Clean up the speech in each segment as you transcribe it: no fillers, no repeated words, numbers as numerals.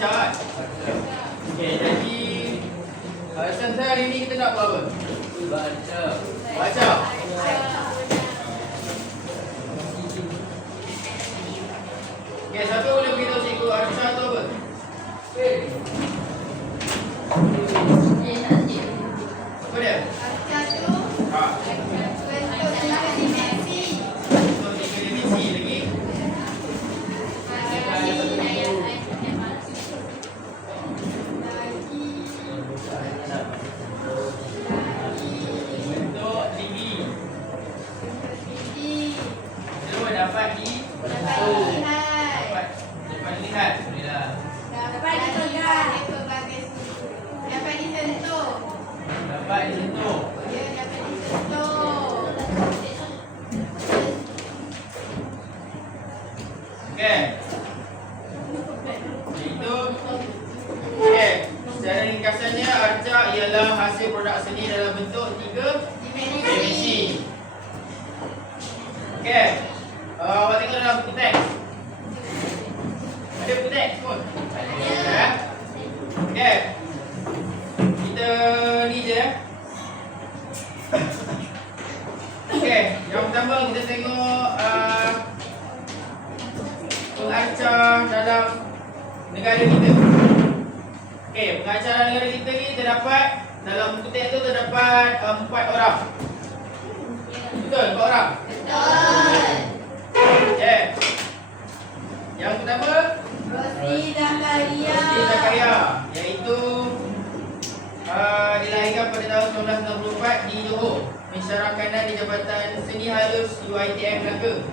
Arca kan? Okey, jadi Sensei hari ni kita nak buat apa? Baca. Baca. Okey, siapa boleh beritahu cikgu Arca tu apa? Apa dia? Ha. Bentuk tiga dimensi lagi. Bentuk tinggi. Kedua dapat dilihat. Alhamdulillah. Dapat disentuh. Okey. Itu. Okey. Secara ringkasannya arca ialah hasil produk seni dalam bentuk tiga dimensi. Okey. Awak tengok dalam buku teks. Ada buku teks pun? Ya. Okey. Kita ni je. Okey, yang pertama kita tengok pengarca dalam negara kita. Okey, pengarca dalam negara kita ni terdapat dalam buku teks tu terdapat 4 orang. Betul, 4 orang. Okey. Yang pertama Rosli Zakaria, iaitu dilahirkan pada tahun 1964 di Johor, pensyarah kanan di Jabatan Seni Halus UiTM Melaka.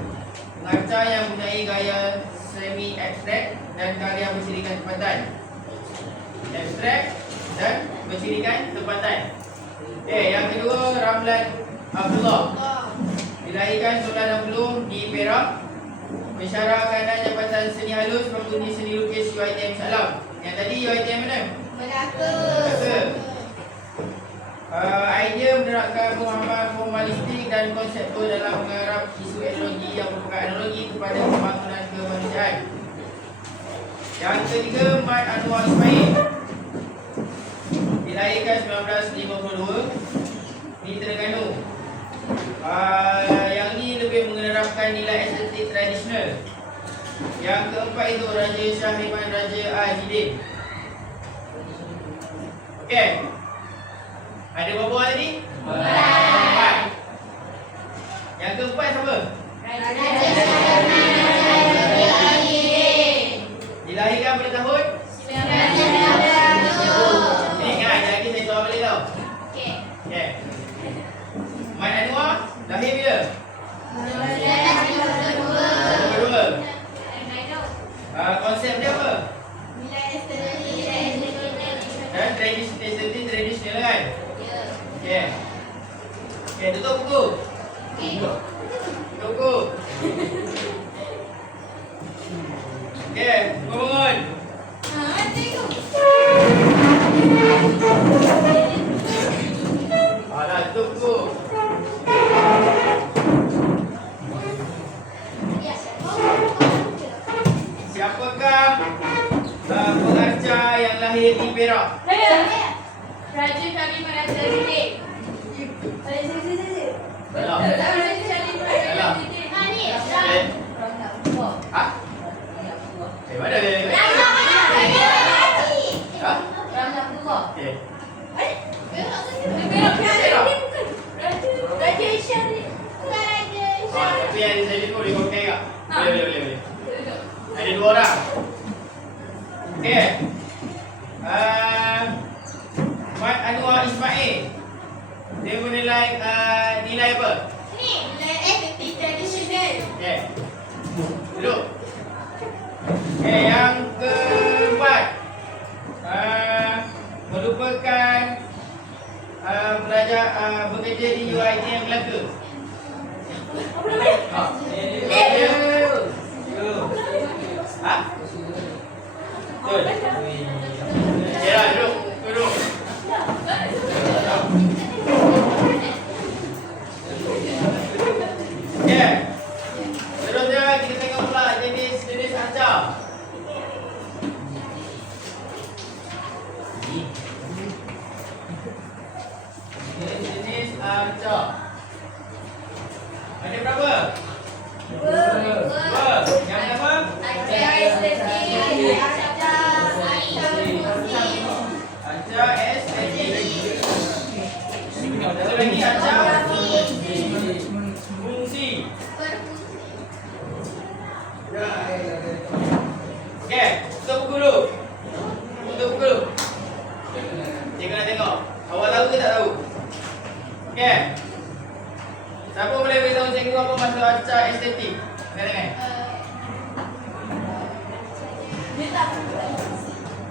Pengarca yang mempunyai gaya semi abstrak dan karya bersirikan tempatan. Abstrak dan bersirikan tempatan. Okey, yang kedua Ramlan Abdullah, dilahirkan 1960 di Perak, pensyarah kanan Jabatan Seni Halus Pengundi Seni Lukis UiTM Salam. Yang tadi UiTM mana? Melaka. Idea menerapkan pemahaman formalistik dan konseptual dalam mengarap isu etnologi yang merupakan analogi kepada pembangunan kemanusiaan. Yang ketiga Mat Anwar Ismail, dilahirkan 1952 di Terengganu. Yang ni lebih menerapkan nilai estetik tradisional. Yang keempat itu Raja Syahriman Raja Azidin. Okey. Ada berapa orang tadi? 4. Yang keempat siapa? Dilahirkan pada tahun 1990. Ingat, lagi saya tahu balik tau. Okey. Mat Anwar lahir bila? 1992. Konsep dia apa? Dan tradisional kan? Okey. Okey, tutup buku. Tutup buku. Okey, bangun. Alah, tutup buku. Siapakah pengarca yang lahir di Perak? Raja Syahriman Raja Azidin. Salah. Raja Syahriman Raja Salah. Azidin. Ha? Mana dia? Ha? Okey. Raja Syahriman. Tapi yang saya jumpa boleh pakai tak? Boleh. Ada 2 orang. Okey. Mat Anwar Ismail, dia menilai nilai apa? Nilai estetik tradisional. Okey. Duduk. Okey, yang keempat merupakan pelajar bekerja di UiTM Melaka. Apa namanya? Ha? Betul. Ya, duduk. Okey. Seterusnya kita tengok pula jenis arca. acah. Ada berapa? Dua. Dua. Yang pertama? Acah estetik. Acah fungsi. Acah estetik. Satu lagi acah fungsi. Okey, tutup buku dulu. Tutup buku dulu. Dia kena tengok. Awak tahu ke tak tahu? Okey. Siapa boleh beritahu cikgu apa maksud acah estetik? Dengar. Dia tak.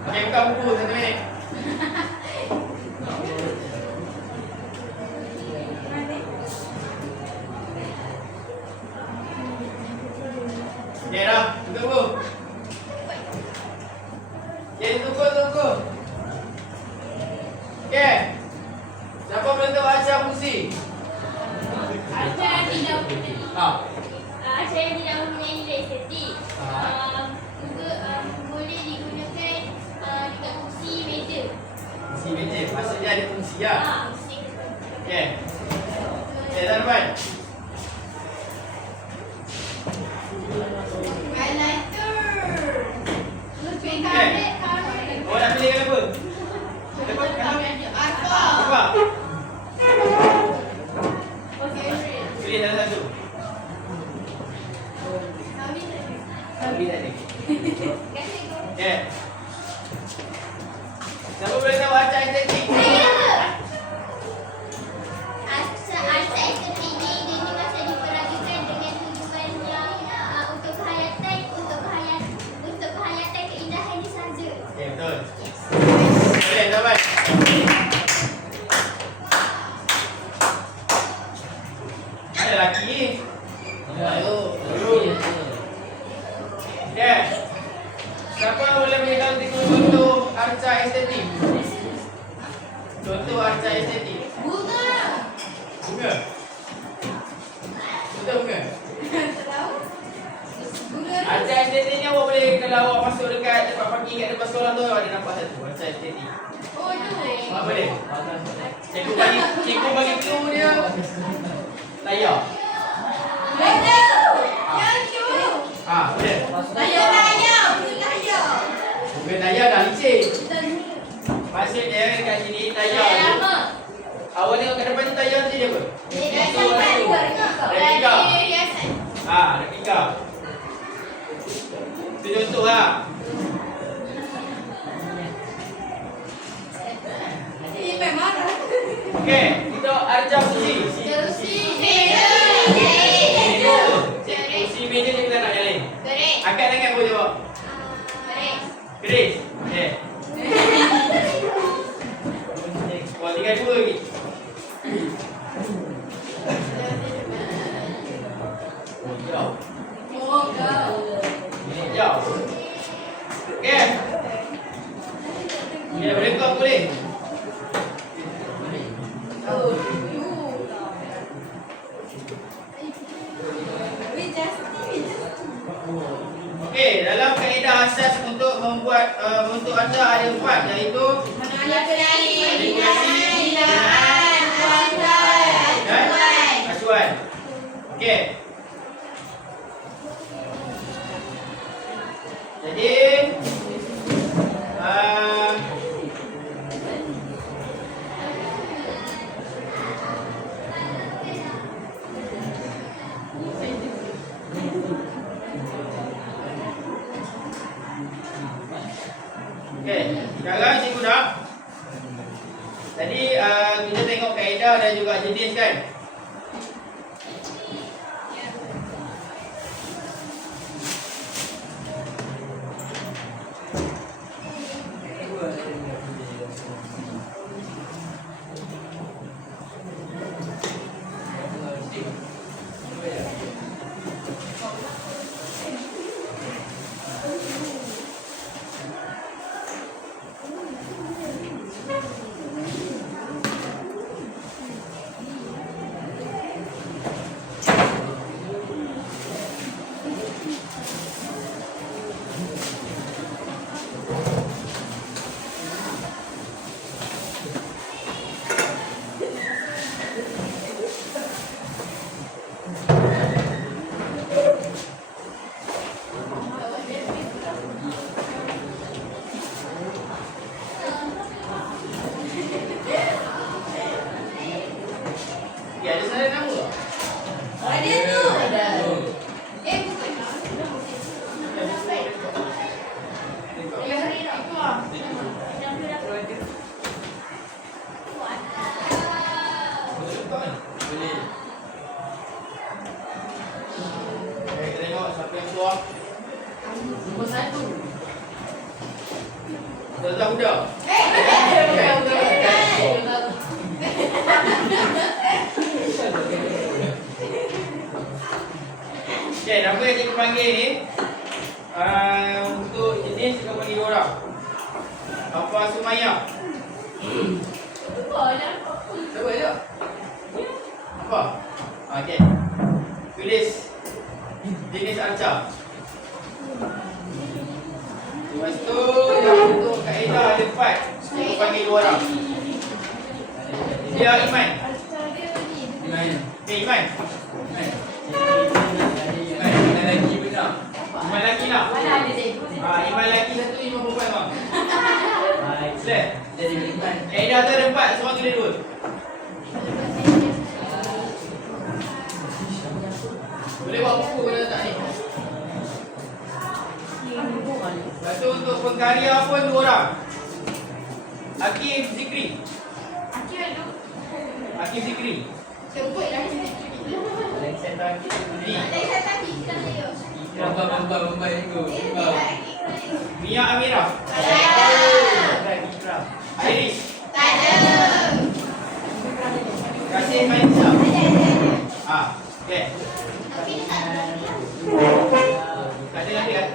Okey, buka buku 1 minit. Okey dah, tutup buku. Jadi tunggu. Okey. Siapa boleh tahu acah fungsi? Acah tidak punya. Acah yang tidak mempunyai nilai estetik. Boleh digunakan dekat kursi meja. Fungsi meja. Maksudnya ada fungsi lah. Kursi. Okey. Okey, tuan-tuan. Awak nak pilih apa? Apa? Pilih salah satu. Pilih tadi. Okey. Siapa boleh tahu acah estetik? Okey, betul. Okey, tuan-tuan. Ada lelaki ni. Ayo. Okey. Siapa boleh beritahu cikgu contoh acah estetik? Contoh acah estetik. Bunga. Betul bunga? Acah estetik ni awak boleh, kalau awak masuk dekat tempat parking kat depan sekolah tu, awak ada nampak satu acah estetik. Awak boleh? Cikgu bagi clue dia. Layar. Boleh. Bukan layar dah licin. Maksudnya kat sini layar tu. Awak tengok kat depan ni layar tu dia apa? Replika. Itu contoh lah. Okey, kita acah fungsi. Fungsi meja ni kita nak jalin. Angkat tangan boleh jawab. Keris. Okey. Wah, tinggal 2 lagi. Jauh. Okey. Okey, boleh buka boleh. Okey, dalam kaedah asas untuk membuat untuk acah ada 4, iaitu acuan. Okey. Jadi okey, sekarang cikgu dah. Tadi kita tengok kaedah dan juga jenis kan. Boleh. Okay, kita tengok siapa yang keluar. Nombor 1. Ustazah Huda. Okay, nama yang cikgu panggil ni untuk jenis kita panggil orang. Apa Sumaya? Siapa je? Apa? Okay. Tulis jenis arca. Lepas tu yang untuk kaedah ada 4. Cikgu panggil 2 orang. Dia Iman. Iman. Iman. Iman lelaki benar. Iman lelaki lah. Iman lelaki satu, Iman perempuan bang. Boleh? Kaedah tu ada 4, seorang tulis 2. Boleh bawa buku kalau tak ni. Lepas tu untuk pengkarya pun 2 orang. Hakim Zikri. Hakim Zikri. Mia Amirah. Iris. Kasih Maisa. Okay. Ada lagi kan?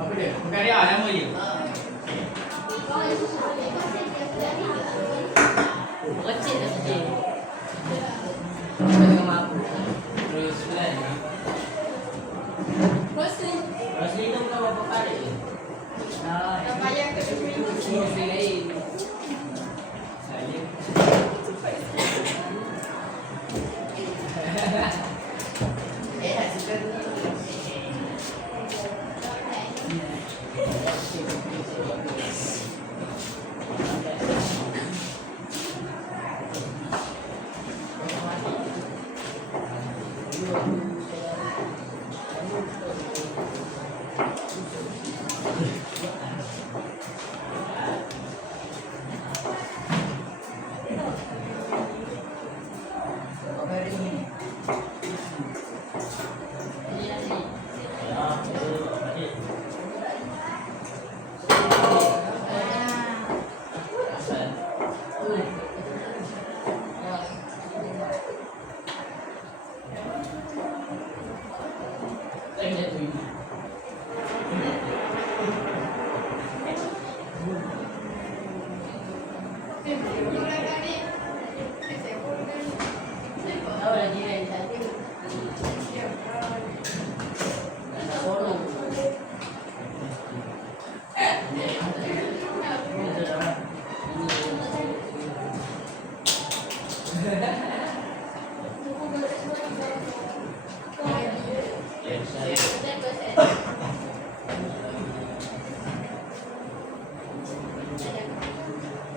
Apa dia? Pengkarya nama dia. Kecil tak kecil? Rosli tu bukan berapa kali? Rosli lain.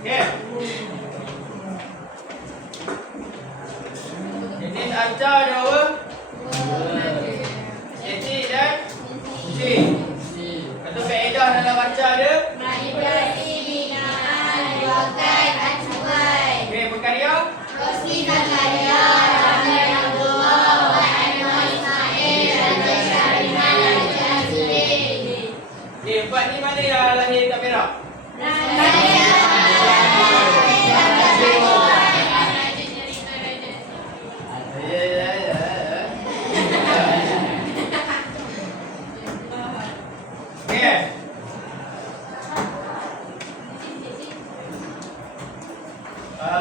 Okay. Jenis arca ada apa? Etik dan Muslim. Atau kaedah dalam arca ada? Okay, berkarya? Okay, 4 ni mana yang lahir kat Perak?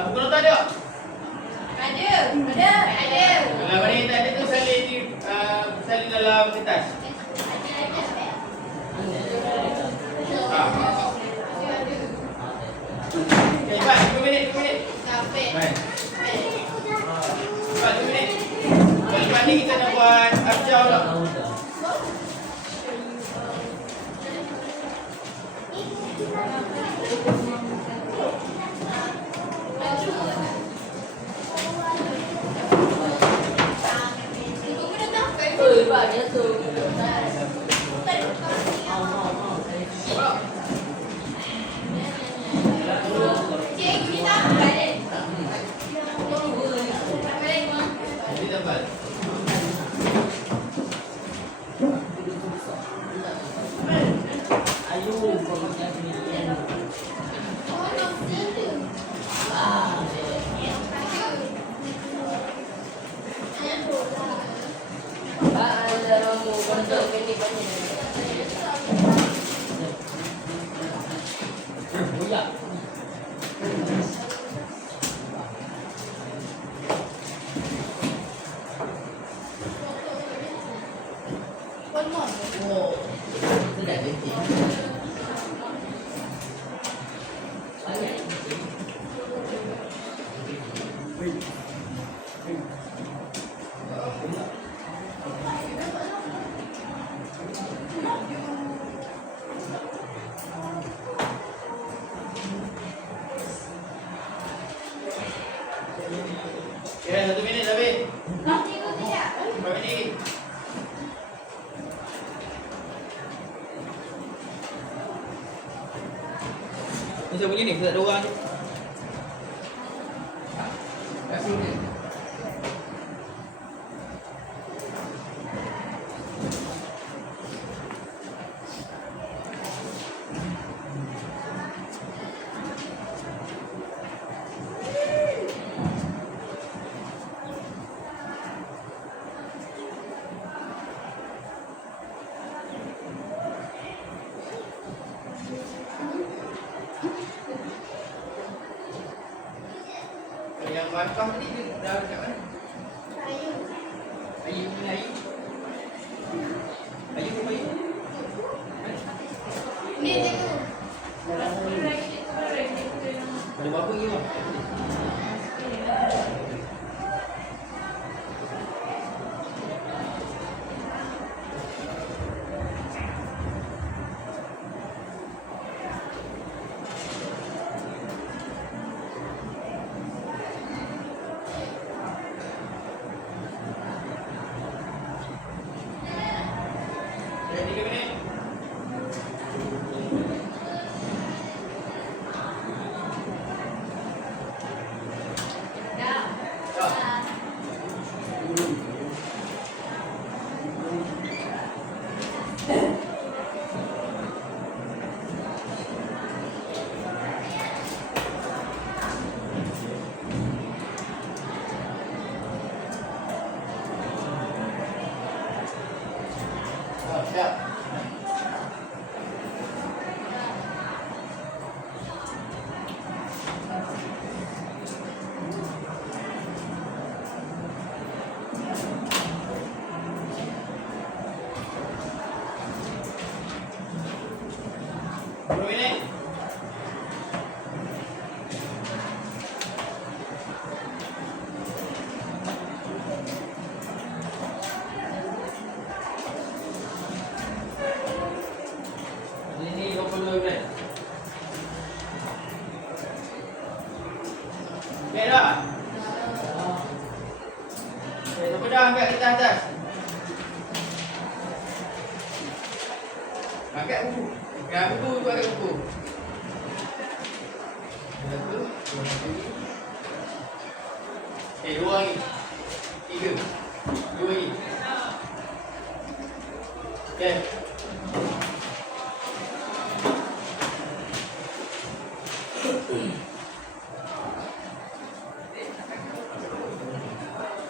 Buku nota ada? Kalau mana yang tak ada tu salin dalam kertas. Okay, cepat 2 minit. Baik. Cepat 2 minit. Lepas ni kita nak buat arca pula. Ya. Oh, sedap je. Banyak. Okay, 1 minit lebih. 4 minit. Ni siapa bunyi ni? Tak ada orang ni. Kat sini. Yang bakar ni dia dah dekat mana? Ayu ni ayu. Ayu ke ayu? Ada berapa lagi bang? Dah 3 minit. Siap. Minit. Ini 22 minit. Okay dah? Okay, siapa dah angkat kita atas? Angkat buku. Angkat buku tu, angkat buku. Satu, dua lagi. Okay, 2 lagi. 3. 2 lagi. Okay.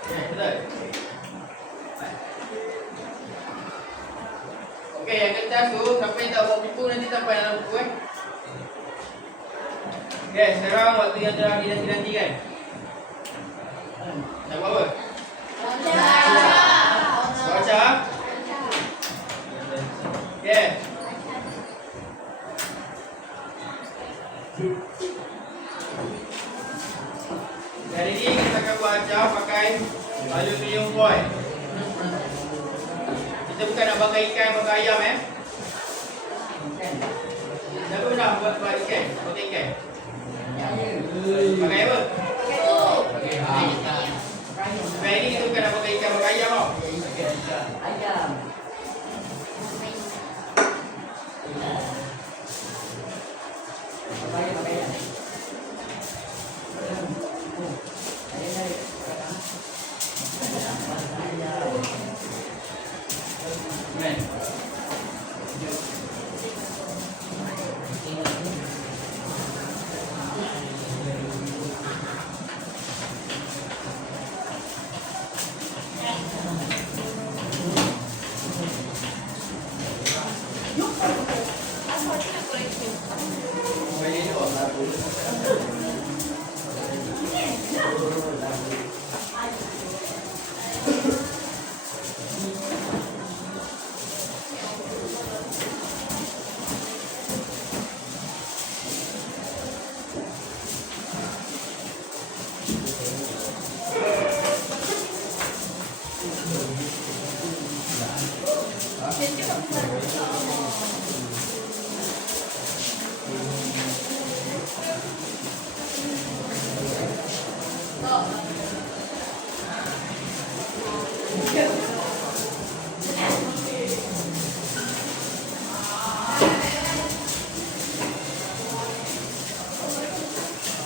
Okay, betul. Okey, yang kertas tu siapa yang tak bawa buku nanti sampai dalam buku Okey, sekarang waktu yang telah dinanti kan? Nak buat apa? Baca. Okey. Hari ni kita akan buat acar pakai aluminium foil. Kita bukan nak bakar ikan, bakar ayam Siapa pernah buat ikan? Potong ikan? Pakai apa? Pakai Sebenarnya ni kita bukan nak bakar ikan, bakar ayam tau. Ayam. Kan?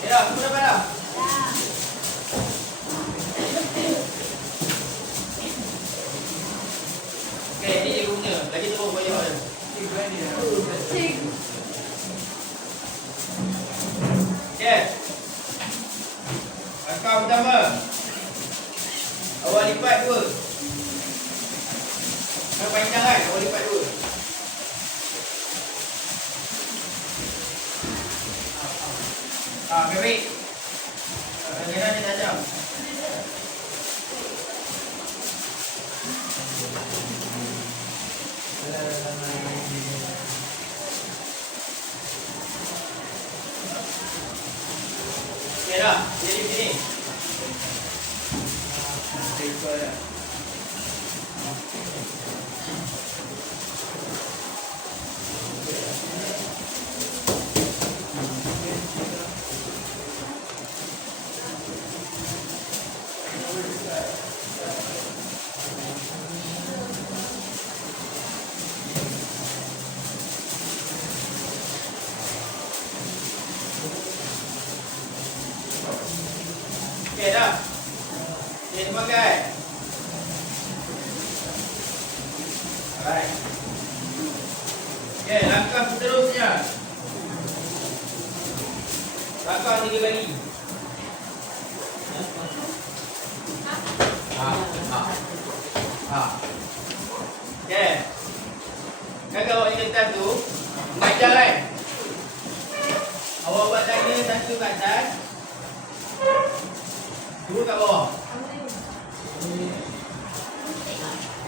Okay dah, semua dapat dah? Okay, ni dia guna. Lagi teruk boleh buat dia. Okay. Langkah pertama. Awak lipat 2. Kan panjang kan? Awak lipat 2. Baik. Merah dia tajam. Okay dah, jadi begini. Okay dah. Okay, semakai. Alright. Okay, langkah seterusnya. Langkah 3 kali. Okay. Kakak awak ni kertas tu mengajar kan? Awak buat tanda 1 kat atas, 2 kat bawah.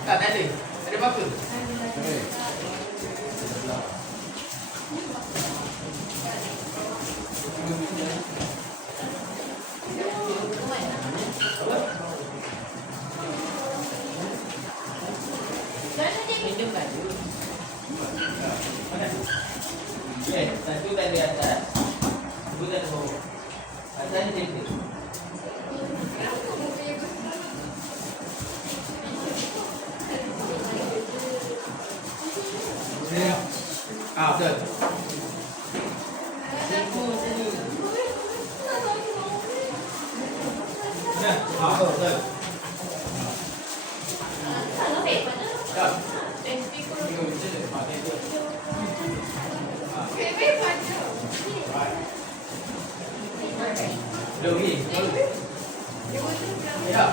Tak ada. Ada apa-apa? Okay, 1 tanda atas, 2 tanda bawah. Atas ni center. Betul. Ya, betul. Tak. Dah ni. Ya.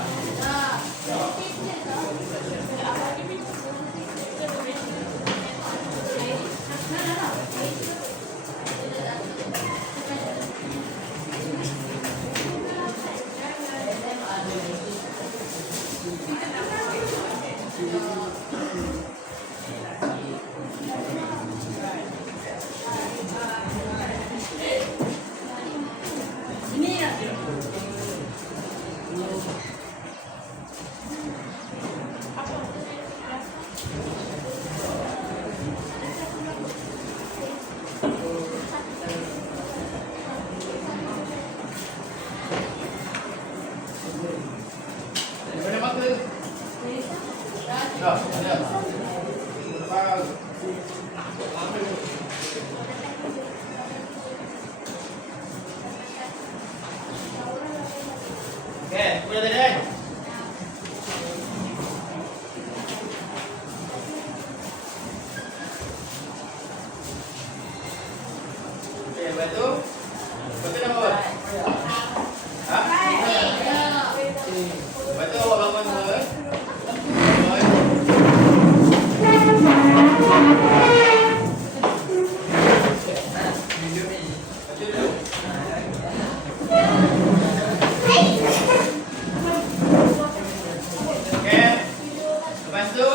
Mana mata? Dah, ada. Lepas. Okay, boleh tadi kan? Okay, lepas tu. Lepas tu dah buat. Ha? Lepas tu awak bangun semua. Okay. Lepas tu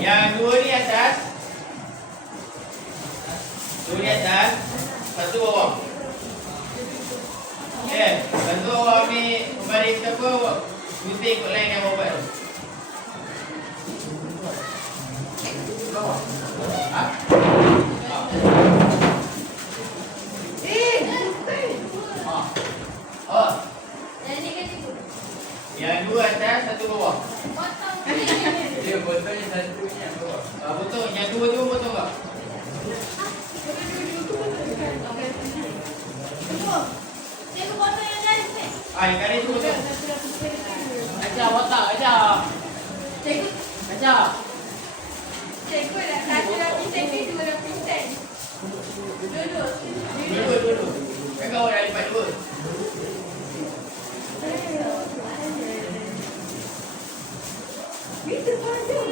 yang 2 ni atas. 2 ni atas. Satu bawah. Okay. Lepas tu awak ambil pembaris ke apa, awak gunting ikut line yang awak buat tu. Ha? Oh. Yang 2 atas, 1 bawah. Dia botolnya satu ni yang bawah. Potong. Yang 2 tu potong tak? Ikan ni tu betul. Ajar watak, ajar. Cikgu, Ajar. cikgu dah satu lapis sekil, dua lapis sen. Dua. Dua. Kan kau dah lipat dua. Itu panjang.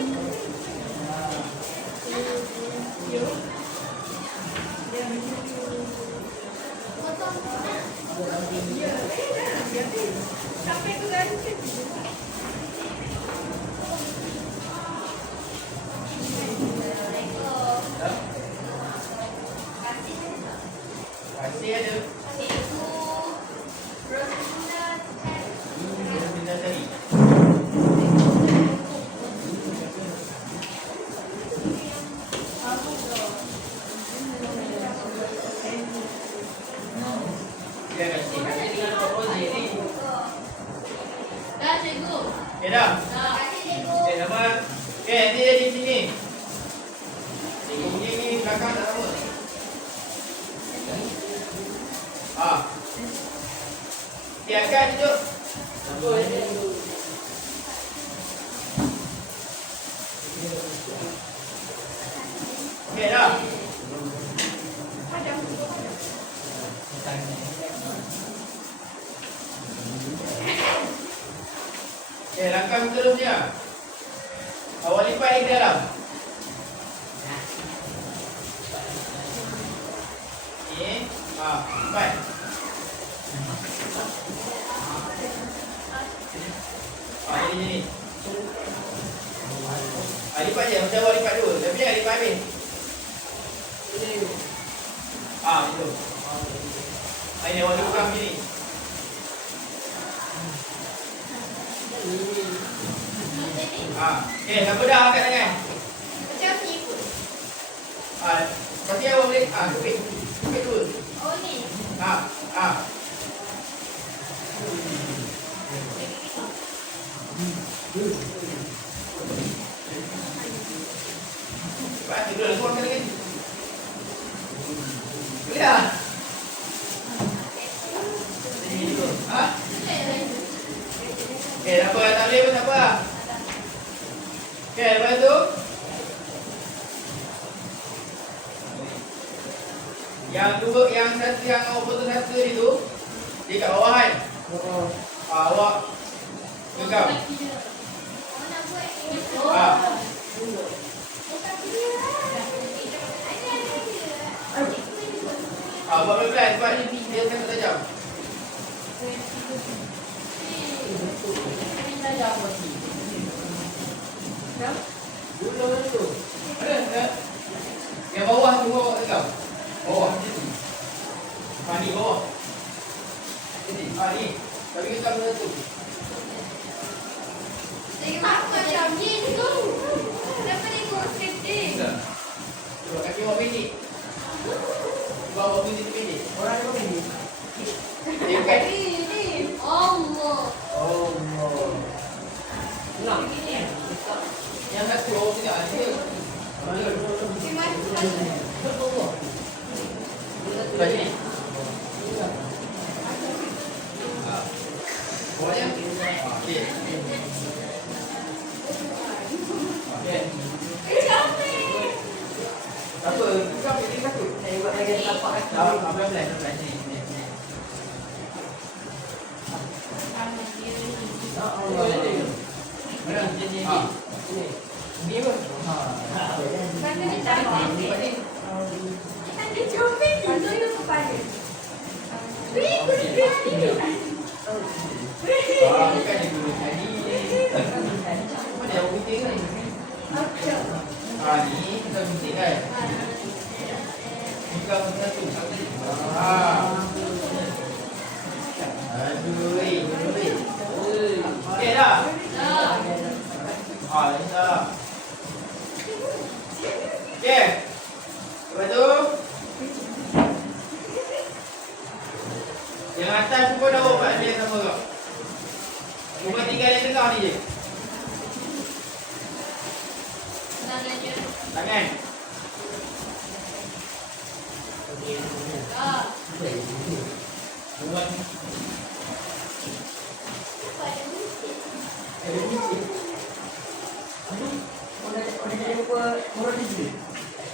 Sampai ke garis sekil. Kasih ada. Benda tadi. Dia kasih. Dah cikgu. Okay dah. Dah. Okay nama. Okay nanti dia di sini. Cikgu punya ni belakang tak sama. Tiakan duduk. Okay dah. Okay langkah seterusnya. Awak lipat air ke dalam. Ni. Lipat. Jadi ni. Lipat je macam awak lipat dua. Tapi jangan lipat habis. Itu. Ini awak buka macam ni. Okay, siapa dah angkat tangan? Macam ni pun. Pasti awak boleh. Kepit. Kepit dua. Oh ni. Cepat, tidur lah. Keluarkan lagi. Boleh tak? Sini dulu. Okay, tak apa. Tak boleh pun tak apa. Okay, lepas tu. Yang dua, yang satu, yang awak potong satu ni tu. Dia kat bawah kan? Awak genggam. Buat pelan-pelan sebab dia sangat tajam. Ada. Yang bawah tu awak genggam. Bawah macam tu. Ni bawah. Ni. Tapi genggam satu. Tengok macam ni tu. Kenapa tengok sedih? Cuba kaki awak pendek. Cuba awak pendek tu pendek. Orang ni pendek. Dekat. Ni. Allah. Ulang. Yang satu awak tengok dia. Terima kasih. Sebelah sini. Bawahnya. Okey. Okey. Apa? Bukan pilih satu. Saya buat bagian tapak kaki. Pelan-pelan sini. Mana? Sini. Ni apa? Mana dia tak ada? Ada comel tu yang kepala. Bukan dia dulu tadi. Mana yang penting kan? Ni kita penting kan? Bukan satu. Aduh. Okey dah? Dah. Dah. Okey. Lepas tu yang atas pun dah buat dia sama kau. Cuma tinggal yang tengah ni je. Tangannya. Tangan. Dah. Buat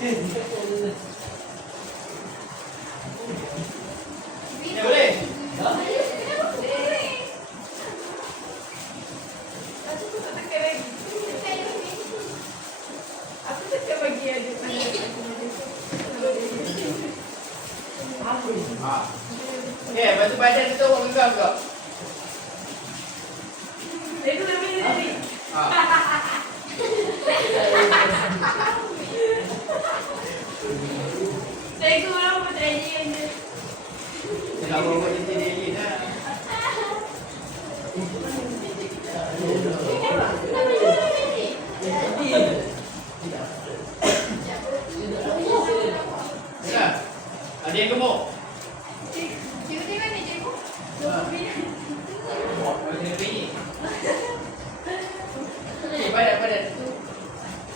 Ya boleh? Okay, lepas tu badan kita buat gegang juga. Kita buat jadi daily lah. Ya. Ada yang gemuk. Ada penyik. Padat.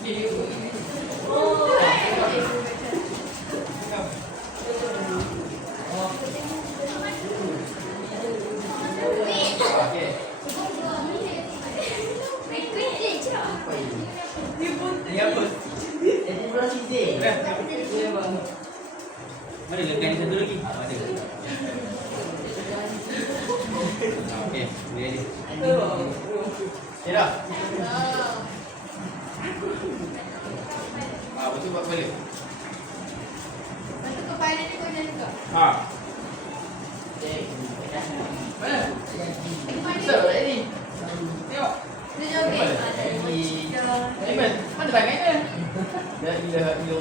Ni. Okey. Ni apa? Mana lengan satu lagi? Ada. Okey, ready. Ya dah. Betul buat balik. Ha. Mana? Besar tak ni? Tengok. Aiman, mana tangan dia? Dah ilah yo.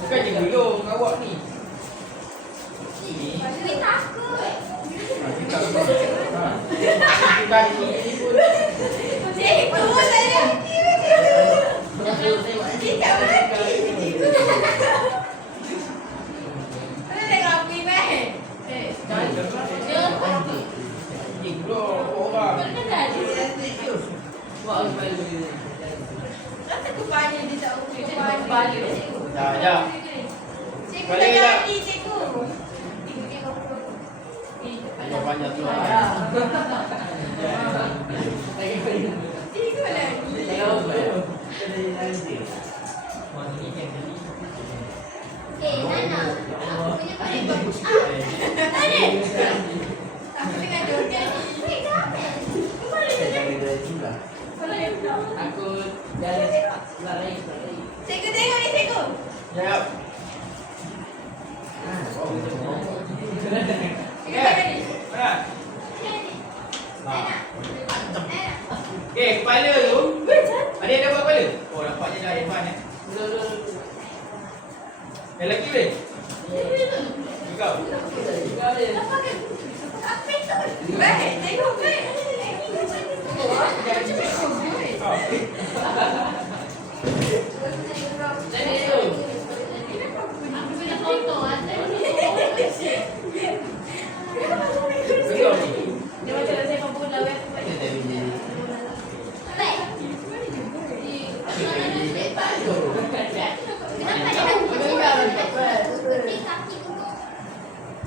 Bukan je gulung awak ni. Kaki ni pun. Dah. Balik dah. Banyak tu. Aku jalan lari. Cikgu tengok ni cikgu. Ya. Mana? Kepala tu. Ada yang dapat kepala? Oh, nampaknya dah Irfan eh. Yang lelaki boleh? Kau. Baik, tengok baik.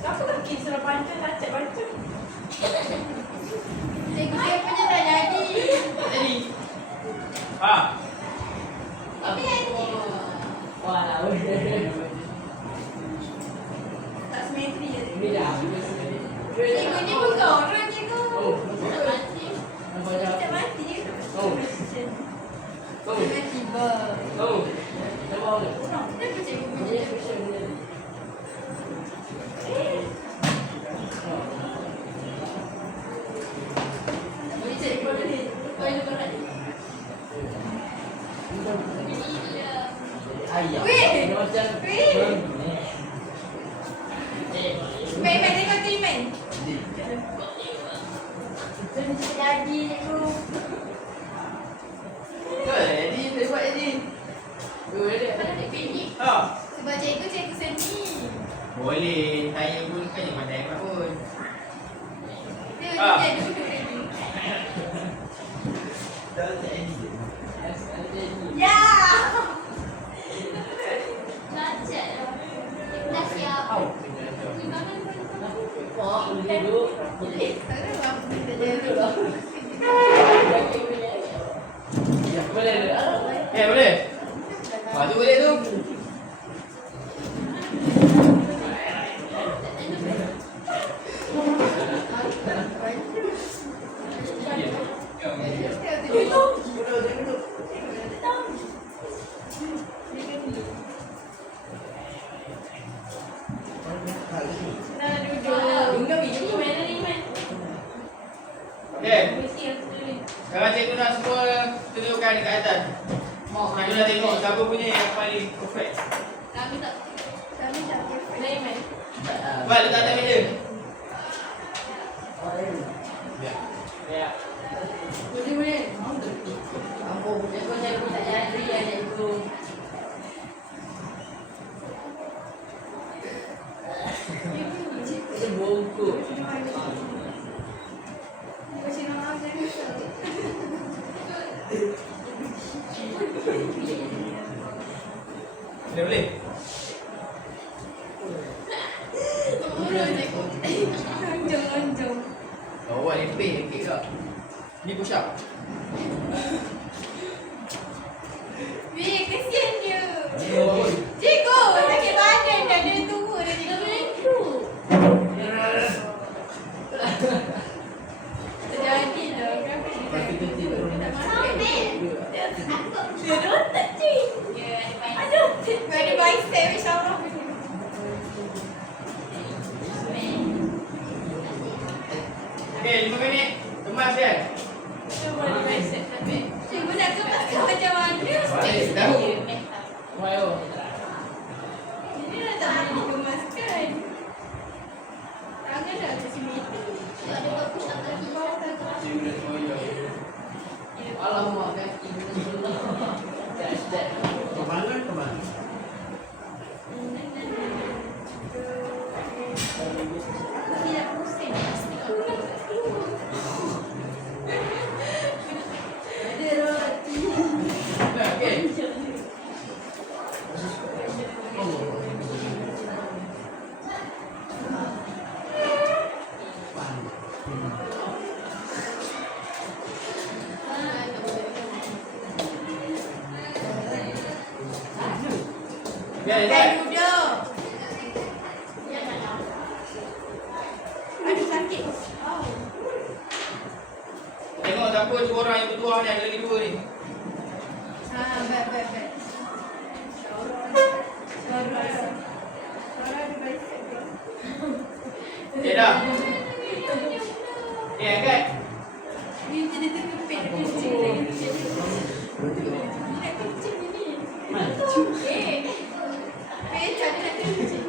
Kenapa kaki suruh pancung, tacak pancung? Cikgu saya punya tak jadi. Jadi. Ha. Tapi jadi. Wah, Tak simetri je. bila? Cikgu ni bukan orang cikgu. Oh. Tak mati. Tak mati je. Oh. Tiba-tiba. Oh. Tahu tak? Kenapa cikgu punya? Boleh cikgu ni. Boleh lepas ni. Ayah. Weh. Macam. Weh. Main tengok tu main. Jadi cikgu. Jadi, tengok jadi. Mana dia pendek? Ha. Sebab cikgu seni. Boleh. Saya pun kan yang pandai mak pun. Dia duduk lagi. Ya. Dah siap. Boleh. Boleh? Dah duduk. Iman. Okey. Mesti aku tulis. Sekarang cikgu nak semua tunjukkan dekat atas. Cikgu nak tengok siapa punya yang paling perfect. Kami tak. Dah Iman. Buat letak atas meja. Boleh. Cikgu tak jadi ya cikgu. Boleh. Lonjong. Oh, buat lempeh sikit tak? Ni push up. Weh, kesian dia. Oh. Cikgu, sakit badan dah dia tua dah cikgu. Terjadi dah. Dia rotak cik. Aduh, ada bicep insyaAllah. Okey, 5 minit. Kemas kan? Cuba ada bicep tapi. Cikgu nak kemaskan macam mana? Balik tahu. Ini dah tak boleh dikemaskan. Tangan dah ada sini. Alamak kan. Kemana? Tidak pusing. Ada roti. Okey. Biar Dah dia. duduk. Aduh sakit. Tengok siapa dua orang yang bertuah ni, ada lagi dua ni. Baik. Suara ada bicep. Okey dah. Okey, angkat. Ni jadi terkepit dia kucing lagi. Nak kucing ni. Pecah dia nak kucing.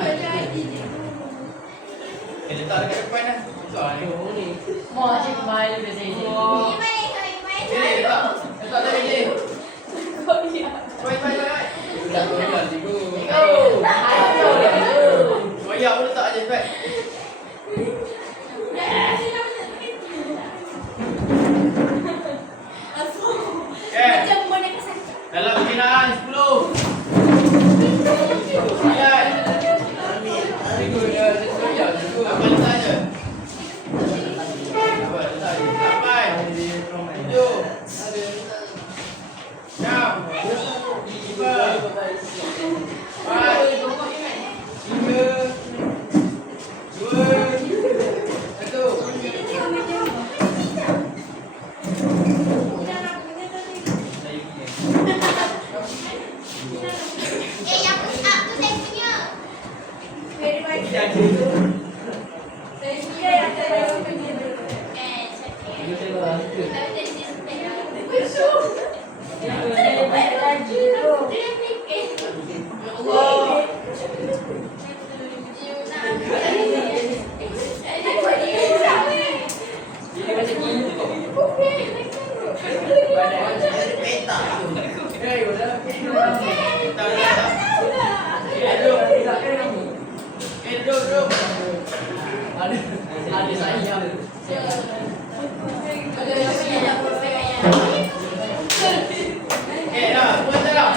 Jadi je. Letak dekat depan dah. Susah ni. Mau cik main lebih sini. Oh. Sini letak. Letak atas meja. Baik. Royak pun letak aja cepat. Okey. Macam boneka sakit. Dalam perkiraan 10. 9. Apa letak je? Apa letak je? 8. 7. 6. 5. 4. 3. 2. 1. Yang push up tu saya punya. Very baik. Saya punya yang saya punya. Tapi dari sisi saya. Ada saya. Okay, dah. Buat dah.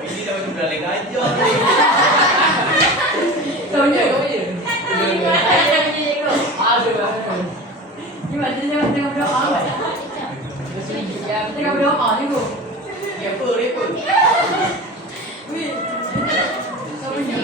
Ini dah macam beralih ajar ni. Tahu je. Ada. Gimana dia tengah berdoa? Ya, tengah berdoa juga. Ni apa ni apa? Wih. Kau punya.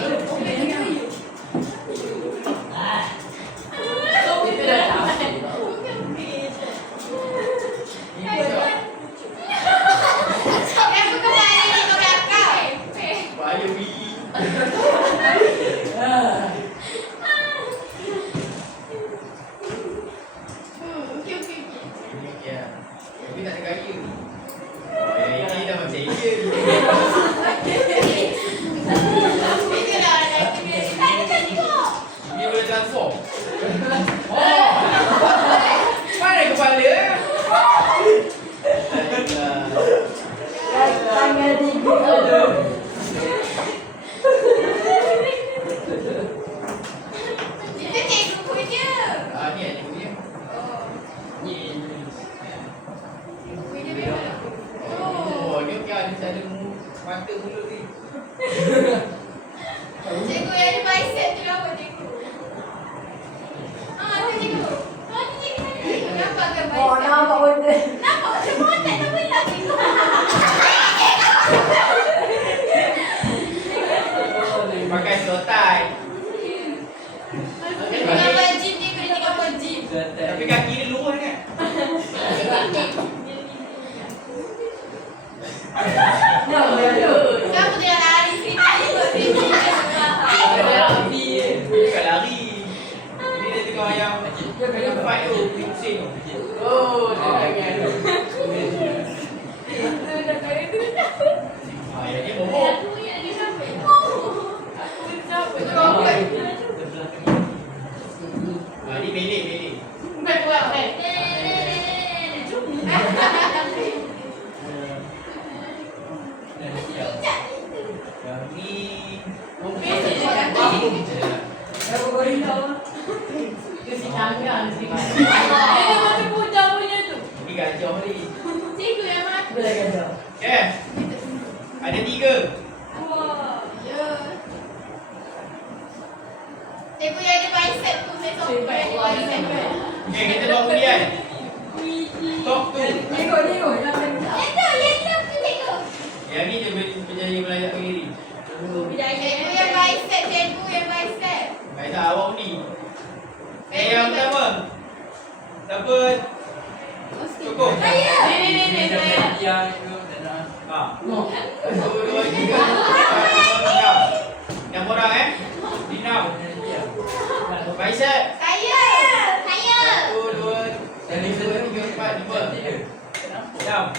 kaki dia lurus kan? No, no. Kamu jangan lari cerita ni kot sini. Bukan lari. Ini dia tengok ayam fight tu, pusing tu. Oh, jangan. Yang ni bohong. Ni belik. Yang ni Aku gorila. Dia si tangan si. ni gajah ni. Cikgu yang mati. Boleh kata. Okay. Ada 3. Wah, ya. Cikgu yang ada bicep tu, saya tahu cikgu yang ada bicep. Okay, kita buat undian. Top tu. Tengok. Jangan tengok. Yang tu cikgu. Yang ni je berjaya melayak sendiri. Cikgu yang bicep, cikgu yang bicep. Baik tak awak ni. Yang pertama. Siapa? Cukup. Saya. Ni saya. Yang itu tak nak. Ha. No. 1, 2, 3. Yang orang Dinam. Bicep. Saya. 1, 2, 3, 4, 5. Diam.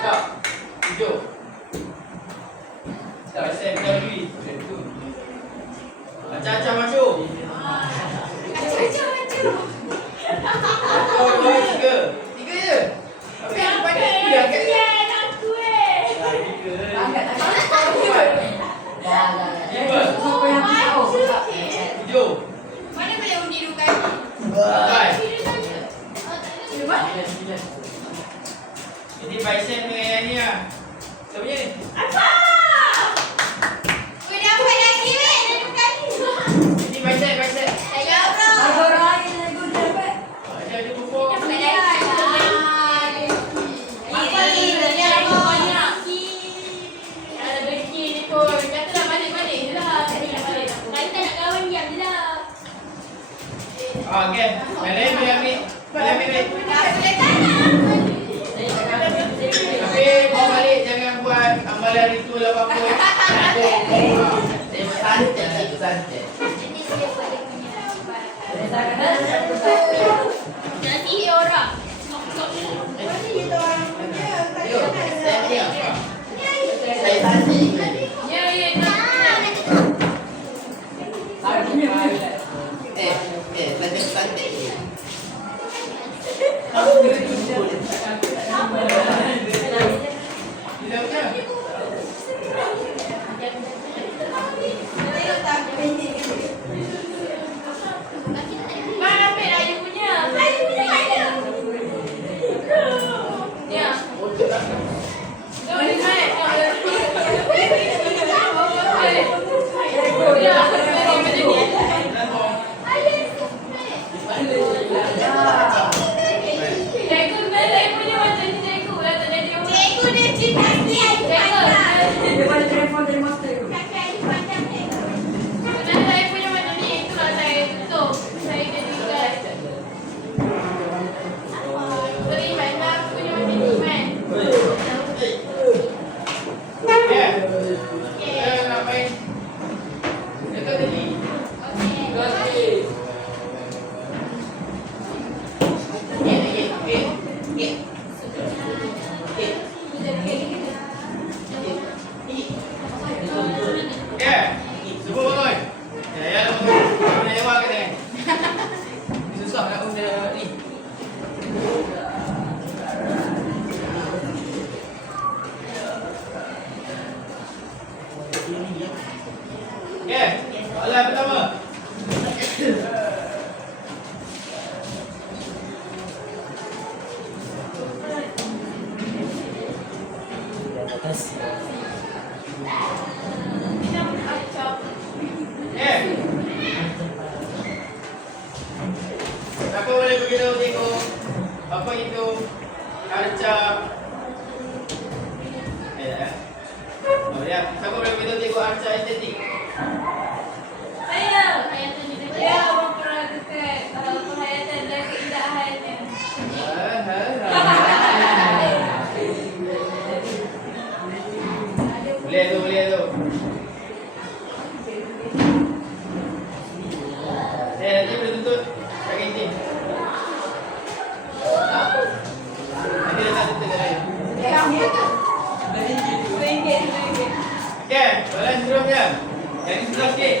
Stop. 7. Bicep kita berdiri. Acah-acah masuk. Macam-macam. 1, 2, 3. 3 je. Tapi yang pada dia kan. Angkat. Lima. Siapa yang tahu? 7. Mana boleh undi dulu kali? 8. Cuba. Jadi bicep dengan yang ni lah. Siapa ni? Apa? Boleh dapat lagi weh, dari kali. Ini bicep. Ya bro. Ada orang lain yang guna dapat. Ada kumpul. Dapat lagi. Apa ni? Banyak. Ada beki ni pun. Katalah balik-balik je lah. Tadi nak balik. Tadi tak nak kawan diam je lah. Okay. Yang lain boleh ambil. Boleh ambil. Boleh tanam. Tapi bawa balik jangan buat amalan ritual apa-apa. Santai. Ini dia buat dia punya. Saya kata. Nak sihir orang. Ya, ya. Aku ni. Tidak punya. Mana ambil ayu punya? Ayu punya mana? Ya. Boleh main. Cikgu balik punya macam ni cikgu lah tak jadi orang. Cikgu dia cinta dia. Dia pada telefon dari master tu. Sebenarnya saya punya macam ni, itulah saya tutup. Saya jadi guys. Beri mana punya macam ni man. Okay. Kita nak main. Dekat tadi. Okey. Okay. Semua bangun. Ya, bangun. Boleh lewat ke ni? Susah nak guna ni. Okay. Soalan pertama. Okay. Siapa boleh beritahu tengok apa itu arca? Oh ya, siapa boleh beritahu tengok arca estetik? Saya. Saya tu ni. Ya, orang pernah kata je. Jadi sebelah sikit.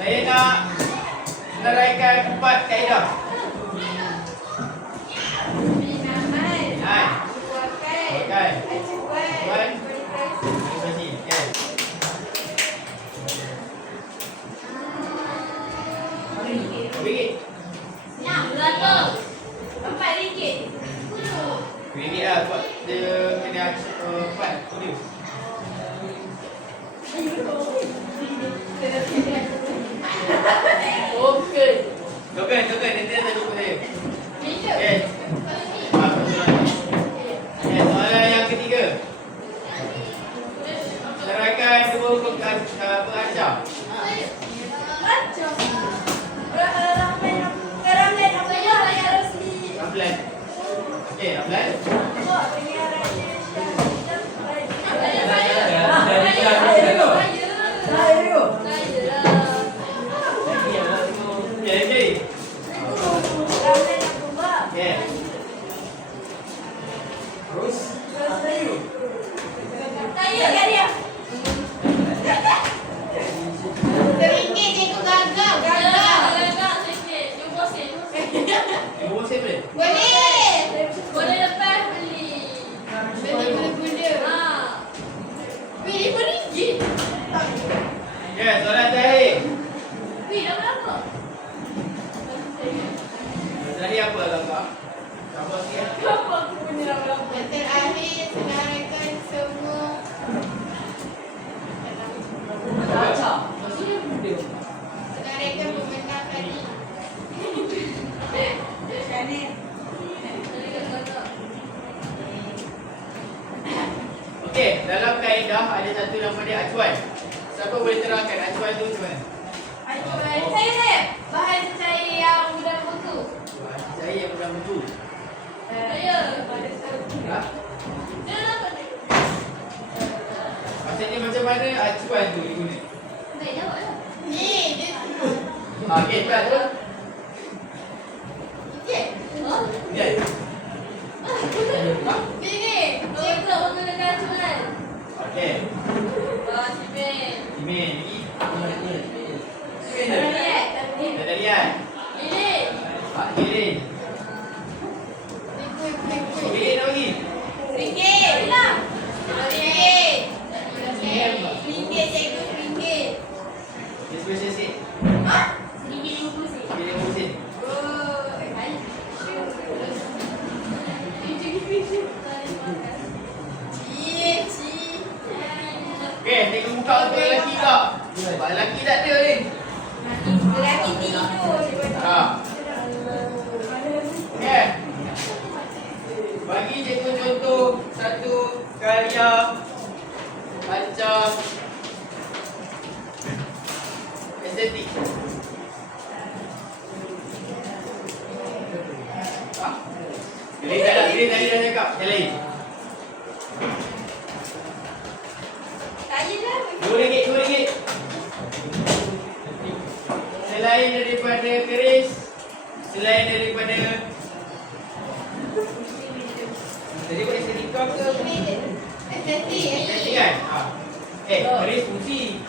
Saya nak meneraikan 4 kaedah. Hai. Buatkan. Buat. Terima kasih. Okay. RM1. RM1 lah buat dia kena 4 dia. Token nanti dah jumpa saya. Okay. Soalan yang ketiga. Serahkan 2 pengajar. Ramlan. Okey, Ramlan. Okey, okey. Okey. Terus. Ibu bosan boleh? Boleh lepas beli. RM5. Okey, soalan terakhir. Wih, dah berapa? Terakhir apa kakak? Apa sikit? Kenapa aku punya dah berapa? Okey, dalam kaedah ada satu nama dia acuan. Siapa boleh terangkan acuan tu macam mana? Saya bahan cair yang mudah berbentuk. Saya yang mudah bentu. Saya. Ha? Dia apa ni? Maksudnya macam mana acuan tu diguna? Baik, jawab lah. Okey, cepat tu. Oh, Ya. ini. Cikgu menggunakan acuan. Okey. Cimen. Imin lagi. Lihat. Dah lihat. Ini. Pak Giring. Giring lagi. Ringgit. Ringgit. Cikgu ringgit. Dia special sikit. Ringgit 50 sen. Giring musim. Okey, tengok muka untuk lelaki tak? Sebab lelaki tak ada ni. Lelaki tidur. Ha. Okey. Bagi cikgu contoh satu karya macam estetik. Ha? Giring tak nak, Giring tadi dah cakap. Yang lain. RM2. Selain daripada keris, selain daripada tadi buat estetika ke? Estetik kan? Ha. Keris fungsi.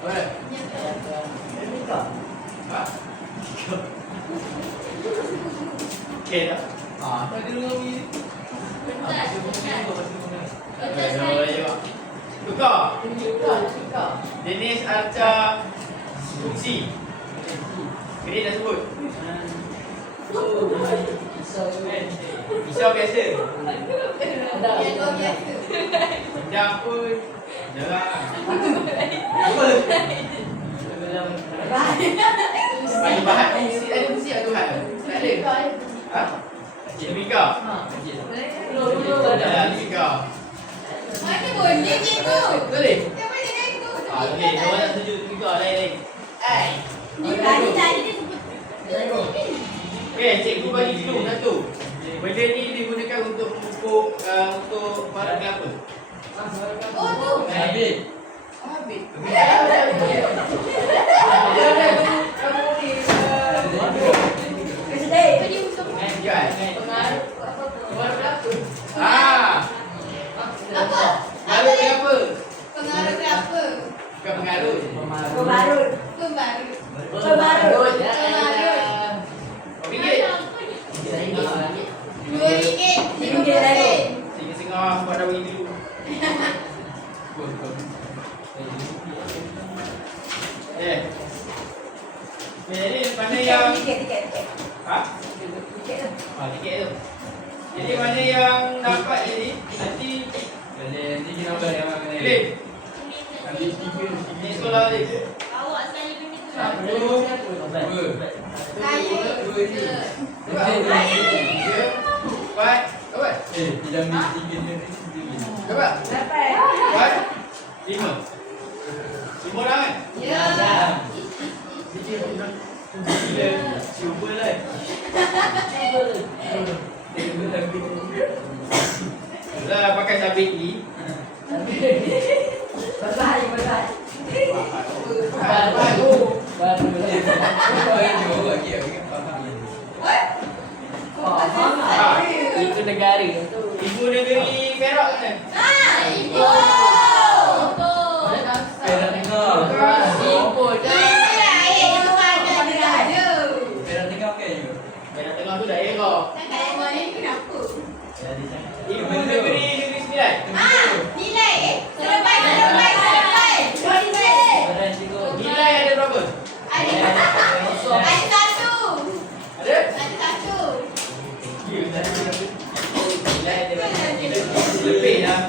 Apa? Ha? Okey tak? Ha, tadi dengar bunyi ni. Tukar. Jenis arca fungsi. Keris dah sebut. Pisau biasa. Sedang pun. Jarang. Bagi bahan fungsi, ada fungsi atau bahan? Tak ada. Ha? Mika. Mika. Mana boleh cikgu? Boleh? Tak boleh cikgu. Okey, kawan nak setuju Mika lain-lain. Tadi dia sebut. Okey, cikgu bagi clue satu. Benda ni digunakan untuk mengukur untuk barang kelapa. Oh tu. Habis. Habis. Apa dia untuk Kan? pengaruh apa? Pengaruh berapa? Ah. Ngarut ni apa? Pengaruh berapa? Bukan mengarut. Kebarut. Pembaru. Kebarut. RM1. RM2.50. Setengah buat dah bagi dulu. Jadi mana yang Tiket. ha? Tiket tu. Tiket tu. Jadi mana yang dapat jadi nanti Nanti kita nampak yang mana ni. claim. Ambil 3. Ni sekolah ni. Awak sekali pergi tu. Satu, Dua. Saya. Dua ni. tiga, empat, dapat? Kita ambil 3 ni. Dapat? Dapat. Empat, lima. Lima orang kan? Ya. Cuba lah. Dah pakai sabit ni. Bye-bye. Itu negara tu. Ibu negeri Perak kan? Ibu. Perak Tengah. Import. Air yang mana dia ada. Perak Tengah kan you? Perak Tengah tu daerah. Cakap yang mana ni kenapa? Ibu negeri Negeri Sembilan. Nilai. Selepai. Orang tengok. Nilai ada berapa? Ada satu. Ada? Ada satu. Ya, ada berapa? Nilai ada berapa? Lebih lah.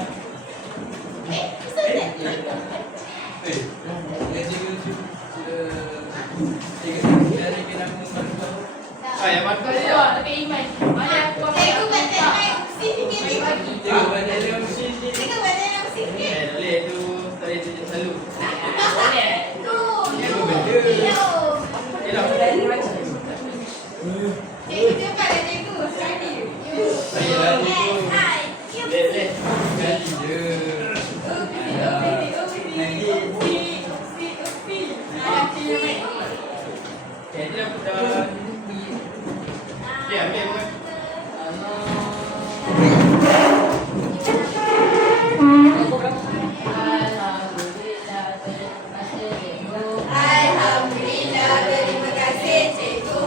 Yang mana dia? Cikgu kata naik sikit lagi. Cikgu kata naik sikit. Boleh tu. Saya tu selalu. Tu. Yalah. Cikgu cepat dah cikgu. Sekali. Hai. Boleh. Okay, dia dah. Okay, ambil pun. Alhamdulillah, terima kasih cikgu.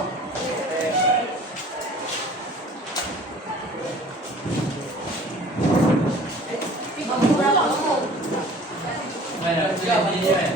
Mana? Ni kan?